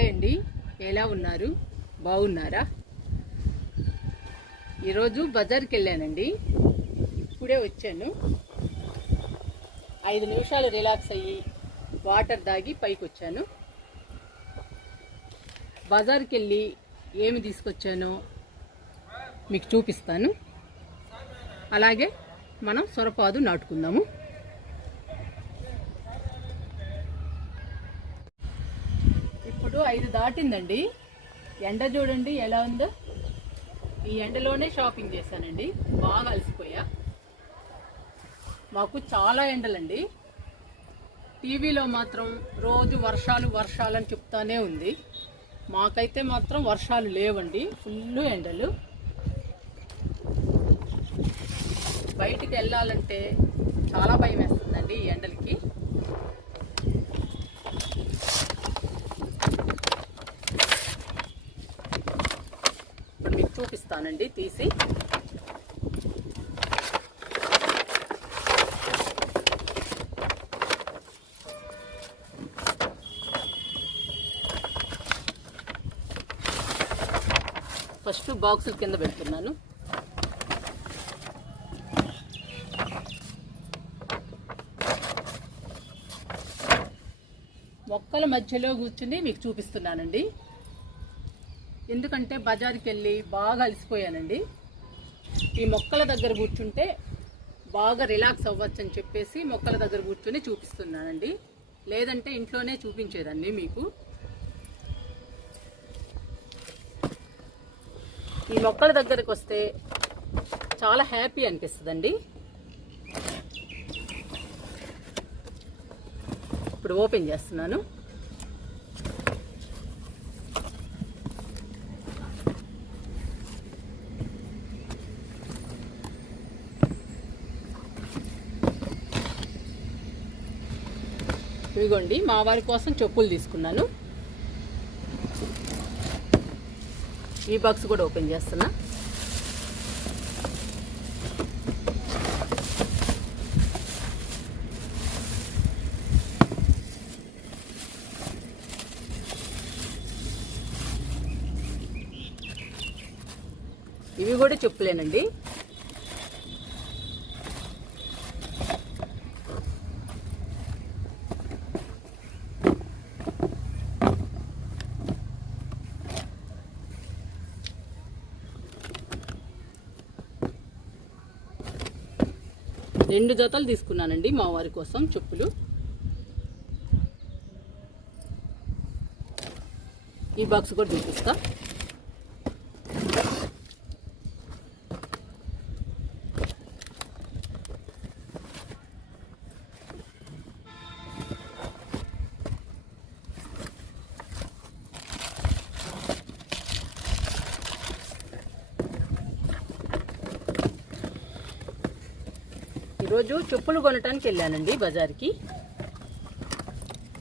Hi అండి ఎలా ఉన్నారు? బాగున్నారా? ఈరోజు బజార్కి వెళ్ళానండి. ఇప్పుడే వచ్చాను. ఐదు నిమిషాలు రిలాక్స్ అయ్యి వాటర్ దాగి పైకి వచ్చాను బజార్కి వెళ్ళి ఏమి తీసుకొచ్చానో మీకు చూపిస్తాను. అలాగే మనం సొరపాదు నాటుకుందాము. ఇప్పుడు ఐదు దాటిందండి. ఎండ చూడండి ఎలా ఉందో. ఈ ఎండలోనే షాపింగ్ చేశానండి. బాగా అలసిపోయా. మాకు చాలా ఎండలండి. టీవీలో మాత్రం రోజు వర్షాలు వర్షాలు అని చెప్తానే ఉంది. మాకైతే మాత్రం వర్షాలు లేవండి. ఫుల్ ఎండలు. బయటికి వెళ్ళాలంటే చాలా భయం వేస్తుందండి ఈ ఎండలకి ఇప్పుడు మీకు చూపిస్తానండి తీసి. ఫస్ట్ బాక్సుల కింద పెడుతున్నాను. మొక్కల మధ్యలో కూర్చుని మీకు చూపిస్తున్నానండి. ఎందుకంటే బజార్కి వెళ్ళి బాగా అలసిపోయానండి. ఈ మొక్కల దగ్గర కూర్చుంటే బాగా రిలాక్స్ అవ్వచ్చు అని చెప్పేసి మొక్కల దగ్గర కూర్చొని చూపిస్తున్నానండి. లేదంటే ఇంట్లోనే చూపించేదండి మీకు. ఈ మొక్కల దగ్గరకు వస్తే చాలా హ్యాపీ అనిపిస్తుందండి. ఇప్పుడు ఓపెన్ చేస్తున్నాను. ఇదిగోండి మా వారి కోసం చెప్పులు తీసుకున్నాను. ఈ బాక్స్ కూడా ఓపెన్ చేస్తున్నా. ఇవి కూడా చెప్పులేనండి. రెండు జతలు తీసుకున్నానండి మా వారి కోసం చెప్పులు. ఈ బాక్స్ కూడా చూపిస్తా. ఈరోజు చెప్పులు కొనటానికి వెళ్ళానండి బజార్కి.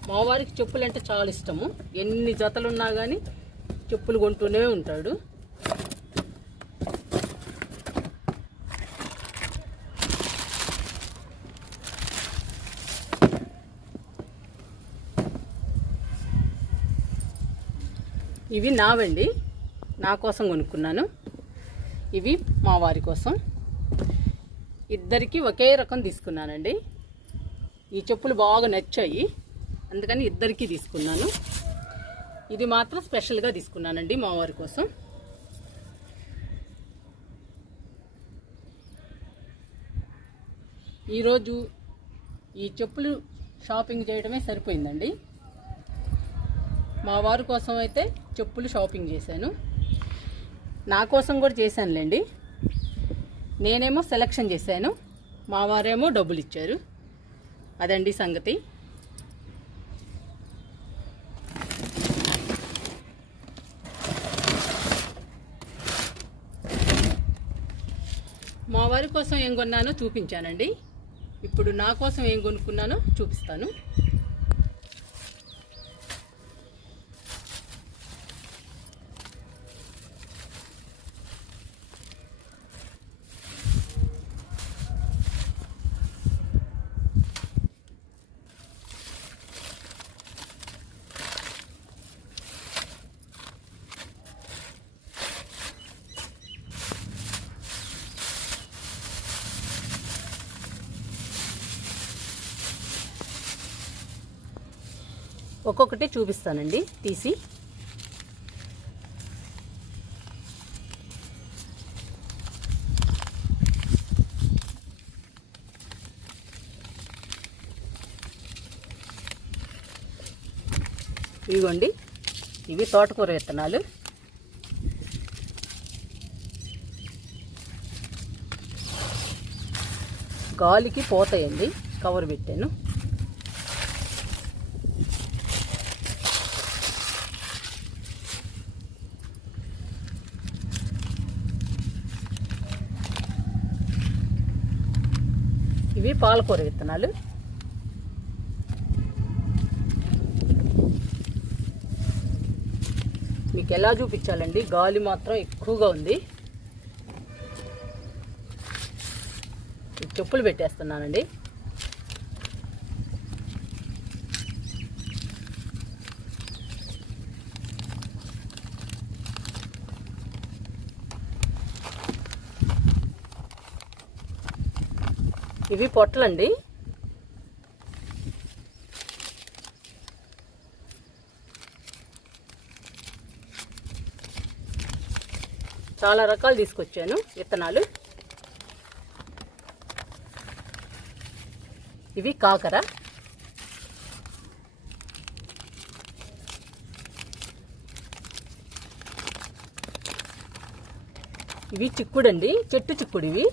మావారికి చెప్పులు అంటే చాలా ఇష్టము. ఎన్ని జతలున్నా కానీ చెప్పులు కొంటూనే ఉంటాడు. ఇవి నావండి. నా కోసం కొనుక్కున్నాను. ఇవి మా వారి కోసం. ఇద్దరికి ఒకే రకం తీసుకున్నానండి. ఈ చెప్పులు బాగా నచ్చాయి. అందుకని ఇద్దరికి తీసుకున్నాను. ఇది మాత్రం స్పెషల్గా తీసుకున్నానండి మా వారి కోసం. ఈరోజు ఈ చెప్పులు షాపింగ్ చేయడమే సరిపోయిందండి. మా వారి కోసం అయితే చెప్పులు షాపింగ్ చేశాను. నా కోసం కూడా చేశానులేండి. నేనేమో సెలక్షన్ చేశాను. మా వారేమో డబ్బులు ఇచ్చారు. అదండి సంగతి. మా వారి కోసం ఏం కొన్నానో చూపించానండి. ఇప్పుడు నా కోసం ఏం కొనుక్కున్నానో చూపిస్తాను. ఒక్కొక్కటి చూపిస్తానండి. తీసి. ఇదిగోండి. ఇవి తోటకూర విత్తనాలు. గాలికి పోతాయండి. కవర్ పెట్టాను. పాలకూర విత్తనాలు. మీకు ఎలా చూపించాలండి? గాలి మాత్రం ఎక్కువగా ఉంది. చెప్పులు పెట్టేస్తున్నానండి. ఇవి పొట్టలండి చాలా రకాలు తీసుకొచ్చాను విత్తనాలు. ఇవి కాకర. ఇవి చిక్కుడండి చెట్టు చిక్కుడు ఇవి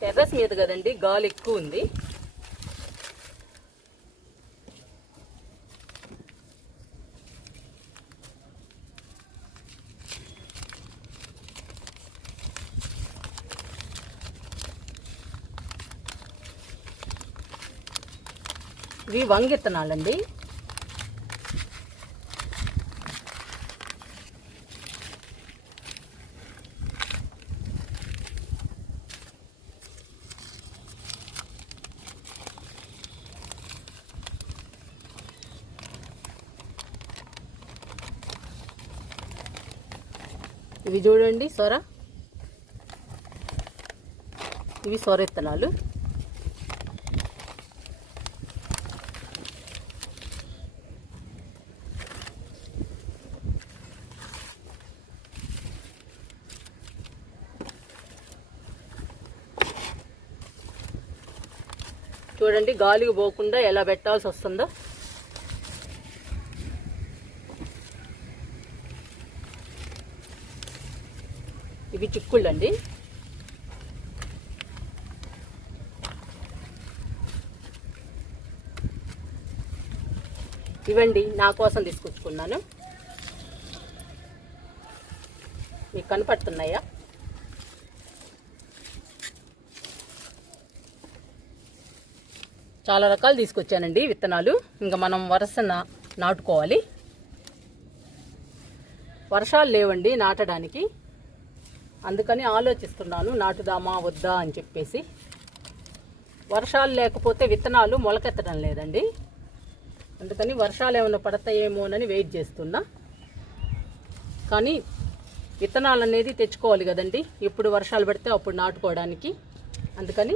టెర్రస్ మీద కదండి గాలి ఎక్కువ ఉంది. ఇవి వంగిత్తనాలండి. ఇవి చూడండి సొర. ఇవి సొర విత్తనాలు. చూడండి గాలికి పోకుండా ఎలా పెట్టాల్సి వస్తుందో. ఇవి చిక్కుళ్ళు అండి ఇవండి నా కోసం తీసుకొచ్చుకున్నాను. మీకు కనపడుతున్నాయా? చాలా రకాలు తీసుకొచ్చానండి విత్తనాలు. ఇంకా మనం వరుసన నాటుకోవాలి. వర్షాలు లేవండి నాటడానికి. అందుకని ఆలోచిస్తున్నాను నాటుదామా వద్దా అని చెప్పేసి. వర్షాలు లేకపోతే విత్తనాలు మొలకెత్తడం లేదండి. అందుకని వర్షాలు ఏమైనా పడతాయేమోనని వెయిట్ చేస్తున్నా. కానీ విత్తనాలు అనేది తెచ్చుకోవాలి కదండి. ఎప్పుడు వర్షాలు పడితే అప్పుడు నాటుకోవడానికి. అందుకని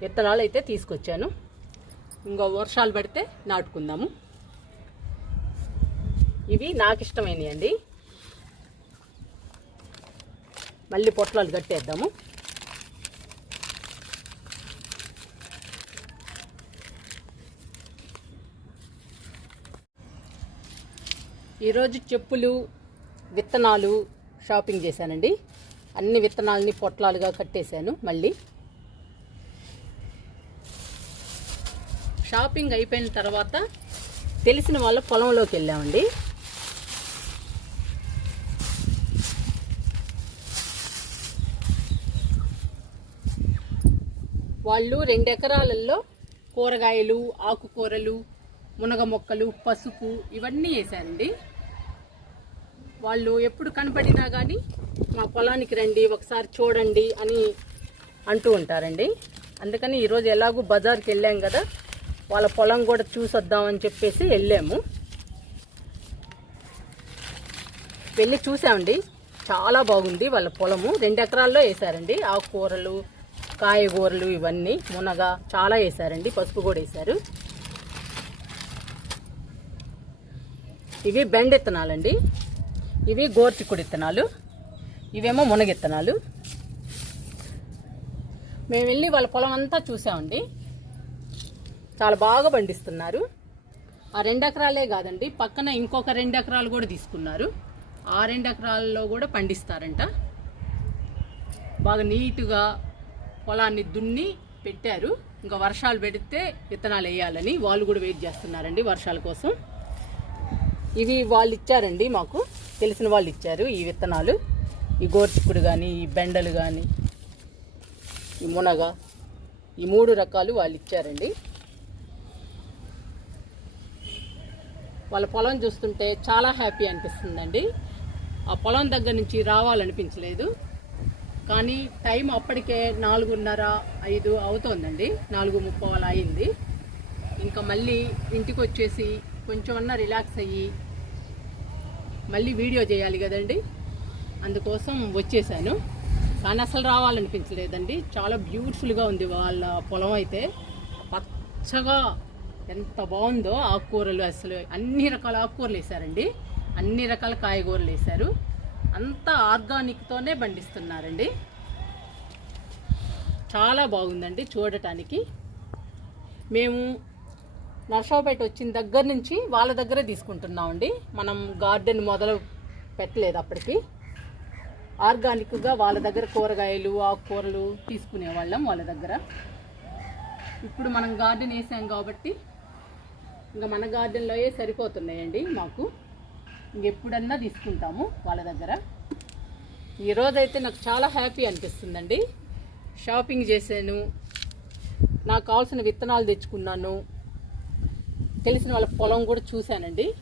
విత్తనాలు అయితే తీసుకొచ్చాను. ఇంకా వర్షాలు పడితే నాటుకుందాము. ఇవి నాకు ఇష్టమైనవి అండి. మళ్ళీ పొట్లాలు కట్టేద్దాము. ఈరోజు చెప్పులు విత్తనాలు షాపింగ్ చేశానండి. అన్ని విత్తనాలని పొట్లాలుగా కట్టేశాను మళ్ళీ. షాపింగ్ అయిపోయిన తర్వాత తెలిసిన వాళ్ళ పొలంలోకి వెళ్ళామండి. వాళ్ళు రెండు ఎకరాలలో కూరగాయలు ఆకుకూరలు మునగ మొక్కలు పసుపు ఇవన్నీ వేశారండి. వాళ్ళు ఎప్పుడు కనపడినా కానీ మా పొలానికి రండి ఒకసారి చూడండి అని అంటూ ఉంటారండి. అందుకని ఈరోజు ఎలాగూ బజార్కి వెళ్ళాం కదా వాళ్ళ పొలం కూడా చూసొద్దామని చెప్పేసి వెళ్ళాము. వెళ్ళి చూసామండి. చాలా బాగుంది వాళ్ళ పొలము. రెండు ఎకరాల్లో వేసారండి ఆకుకూరలు కాయగూరలు ఇవన్నీ మునగ చాలా వేసారండి పసుపు కూడా వేశారు ఇవి బెండ ఇత్తనాలండి. ఇవి గోర్చిక్కుడు విత్తనాలు ఇవేమో మునగ విత్తనాలు మేము వెళ్ళి వాళ్ళ పొలం అంతా చూసామండి. చాలా బాగా పండిస్తున్నారు. ఆ రెండు ఎకరాలే కాదండి పక్కన ఇంకొక రెండు ఎకరాలు కూడా తీసుకున్నారు. ఆ రెండు ఎకరాల్లో కూడా పండిస్తారంట. బాగా నీట్గా పొలాన్ని దున్ని పెట్టారు. ఇంకా వర్షాలు పెడితే విత్తనాలు వేయాలని వాళ్ళు కూడా వెయిట్ చేస్తున్నారండి వర్షాల కోసం. ఇవి వాళ్ళు ఇచ్చారండి మాకు. తెలిసిన వాళ్ళు ఇచ్చారు ఈ విత్తనాలు. ఈ గోర్చిక్కుడు కానీ ఈ బెండలు కానీ ఈ మునగ ఈ మూడు రకాలు వాళ్ళు ఇచ్చారండి. వాళ్ళ పొలం చూస్తుంటే చాలా హ్యాపీ అనిపిస్తుందండి. ఆ పొలం దగ్గర నుంచి రావాలనిపించలేదు. కానీ టైం అప్పటికే నాలుగున్నర ఐదు అవుతోందండి. నాలుగు ముప్పై అయింది. ఇంకా మళ్ళీ ఇంటికి వచ్చేసి కొంచెం అన్నా రిలాక్స్ అయ్యి మళ్ళీ వీడియో చేయాలి కదండి. అందుకోసం వచ్చేసాను. కానీ అసలు రావాలనిపించలేదండి. చాలా బ్యూటిఫుల్గా ఉంది వాళ్ళ పొలం అయితే. పచ్చగా ఎంత బాగుందో ఆకుకూరలు అసలు. అన్ని రకాల ఆకుకూరలు వేశారండి. అన్ని రకాల కాయగూరలు వేశారు. అంతా ఆర్గానిక్తోనే పండిస్తున్నారండి. చాలా బాగుందండి చూడటానికి. మేము నర్సాపేట వచ్చిన దగ్గర నుంచి వాళ్ళ దగ్గరే తీసుకుంటున్నామండి. మనం గార్డెన్ మొదలు పెట్టలేదు అప్పటికి. ఆర్గానిక్గా వాళ్ళ దగ్గర కూరగాయలు ఆకుకూరలు తీసుకునేవాళ్ళం వాళ్ళ దగ్గర. ఇప్పుడు మనం గార్డెన్ వేసాం కాబట్టి ఇంకా మన గార్డెన్లో సరిపోతున్నాయండి మాకు? ఇంకెప్పుడన్నా తీసుకుంటాము వాళ్ళ దగ్గర. ఈరోజైతే నాకు చాలా హ్యాపీ అనిపిస్తుందండి. షాపింగ్ చేశాను. నాకు కావాల్సిన విత్తనాలు తెచ్చుకున్నాను. తెలిసిన వాళ్ళ పొలం కూడా చూశానండి.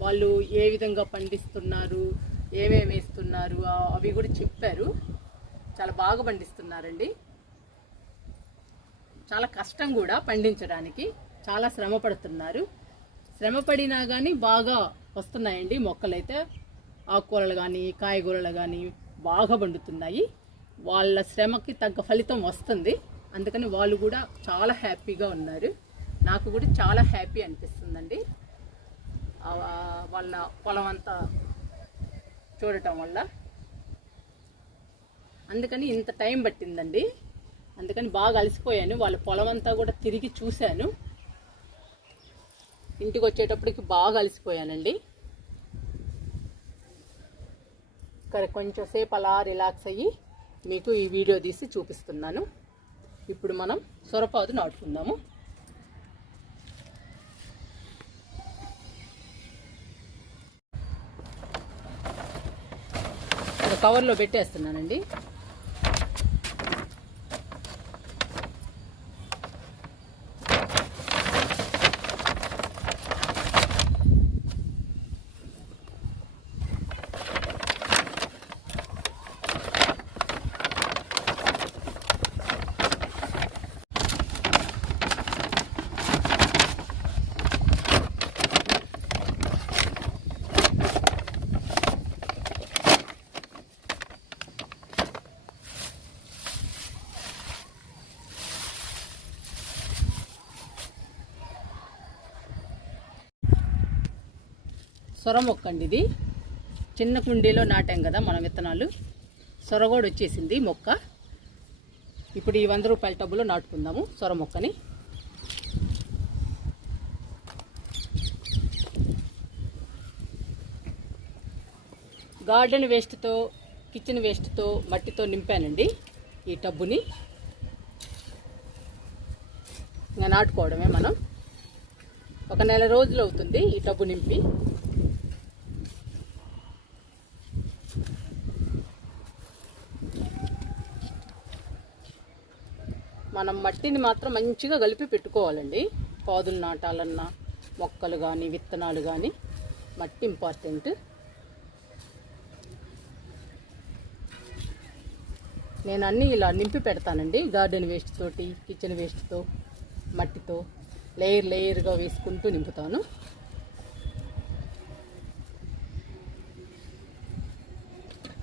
వాళ్ళు ఏ విధంగా పండిస్తున్నారు ఏమేమి వేస్తున్నారు అవి కూడా చెప్పారు. చాలా బాగా పండిస్తున్నారండి. చాలా కష్టం కూడా పండించడానికి. చాలా శ్రమ పడుతున్నారు. శ్రమ పడినా కానీ బాగా వస్తున్నాయండి. మొక్కలైతే ఆకుకూరలు కానీ కాయగూరలు కానీ బాగా పండుతున్నాయి. వాళ్ళ శ్రమకి తగ్గ ఫలితం వస్తుంది. అందుకని వాళ్ళు కూడా చాలా హ్యాపీగా ఉన్నారు. నాకు కూడా చాలా హ్యాపీ అనిపిస్తుందండి. వాళ్ళ పొలం అంతా చూడటం వల్ల. అందుకని ఇంత టైం పట్టిందండి. అందుకని బాగా అలసిపోయాను. వాళ్ళ పొలం అంతా కూడా తిరిగి చూశాను. ఇంటికి వచ్చేటప్పటికి బాగా అలసిపోయానండి. ఇక్కడ కొంచెం సేపు అలా రిలాక్స్ అయ్యి మీకు ఈ వీడియో తీసి చూపిస్తున్నాను. ఇప్పుడు మనం సొరపాదు నాటుకుందాము. కవర్లో పెట్టేస్తున్నానండి. సొర మొక్క అండి ఇది చిన్న కుండీలో నాటాం కదా మనం విత్తనాలు. సొర కూడా వచ్చేసింది మొక్క. ఇప్పుడు ఈ వంద రూపాయల టబ్బులో నాటుకుందాము సొర మొక్కని. గార్డెన్ వేస్ట్తో కిచెన్ వేస్ట్తో మట్టితో నింపానండి ఈ టబ్బుని. ఇంకా నాటుకోవడమే మనం. ఒక నెల రోజులు అవుతుంది ఈ టబ్బు నింపి. మనం మట్టిని మాత్రం మంచిగా కలిపి పెట్టుకోవాలండి. పాదులు నాటాలన్నా మొక్కలు కానీ విత్తనాలు కానీ మట్టి ఇంపార్టెంట్. నేను అన్నీ ఇలా నింపి పెడతానండి. గార్డెన్ వేస్ట్ తోటి కిచెన్ వేస్ట్తో మట్టితో లేయర్ లేయర్గా వేసుకుంటూ నింపుతాను.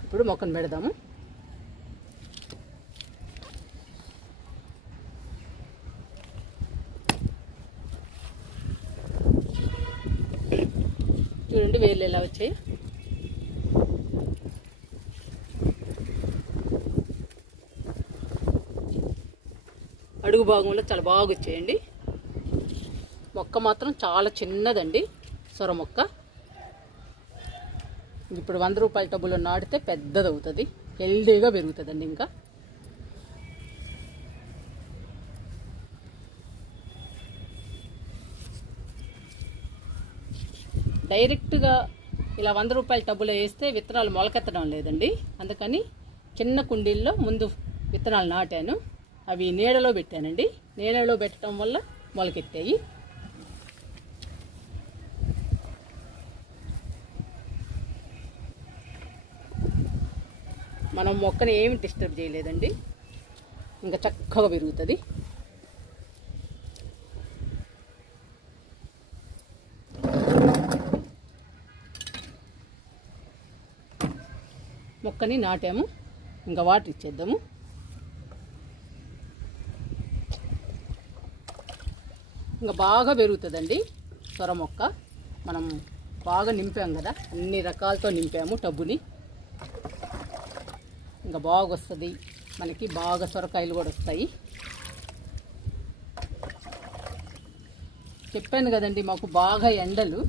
ఇప్పుడు మొక్కను పెడదాము చూడండి వేలు అడుగు భాగంలో చాలా బాగా వచ్చేయండి. మొక్క మాత్రం చాలా చిన్నదండి సొర మొక్క. ఇప్పుడు వంద రూపాయల టబ్బులో నాటితే పెద్దది అవుతుంది హెల్దీగా పెరుగుతుందండి ఇంకా. డైరెక్ట్గా ఇలా వంద రూపాయల టబ్బులో వేస్తే విత్తనాలు మొలకెత్తడం లేదండి. అందుకని చిన్న కుండీల్లో ముందు విత్తనాలు నాటాను. అవి నీడలో పెట్టానండి. నీడలో పెట్టడం వల్ల మొలకెత్తాయి. మనం మొక్కని ఏమి డిస్టర్బ్ చేయలేదండి. ఇంకా చక్కగా పెరుగుతుంది. మొక్కని నాటాము. ఇంకా వాటర్ ఇచ్చేద్దాము. ఇంకా బాగా పెరుగుతుందండి సొర మొక్క. మనం బాగా నింపాం కదా అన్ని రకాలతో నింపాము టబ్బుని. ఇంకా బాగా వస్తుంది మనకి బాగా సొరకాయలు కూడా వస్తాయి. చెప్పాను కదండి మాకు బాగా ఎండలు.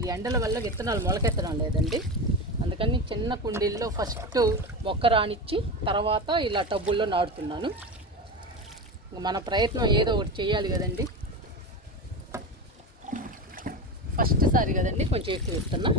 ఈ ఎండల వల్ల విత్తనాలు మొలకెత్తడం లేదండి. అందుకని చిన్న కుండీల్లో ఫస్ట్ మొక్క రానిచ్చి తర్వాత ఇలా టబ్బుల్లో నాటుతున్నాను. మన ప్రయత్నం ఏదో ఒకటి చేయాలి కదండి. ఫస్ట్ సారి కదండి కొంచెం ఎక్కువ ఇస్తున్నా